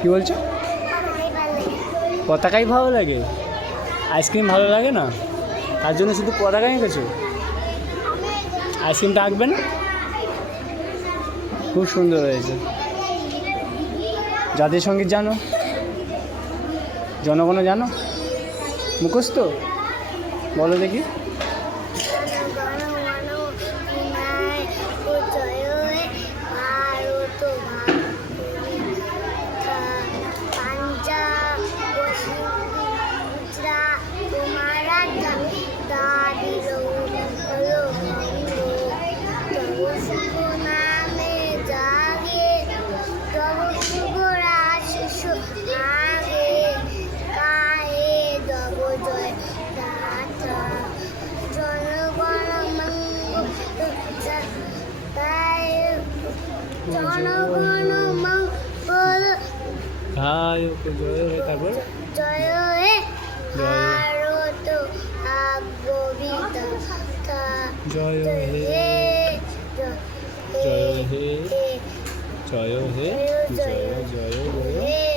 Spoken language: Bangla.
কি বলছো? পতাকাই ভালো লাগে? আইসক্রিম ভালো লাগে না? তার জন্য শুধু পতাকা এঁকেছো? আইসক্রিমটা আঁকবে না? খুব সুন্দর হয়েছে। জাতীয় সঙ্গীত জানো? জনগণ জানো? মুখস্থ? বলো দেখি। তারপর জয় হে ভারত আজ্ঞবিতা জয় হে জয় হে জয় হে জয় জয় হে।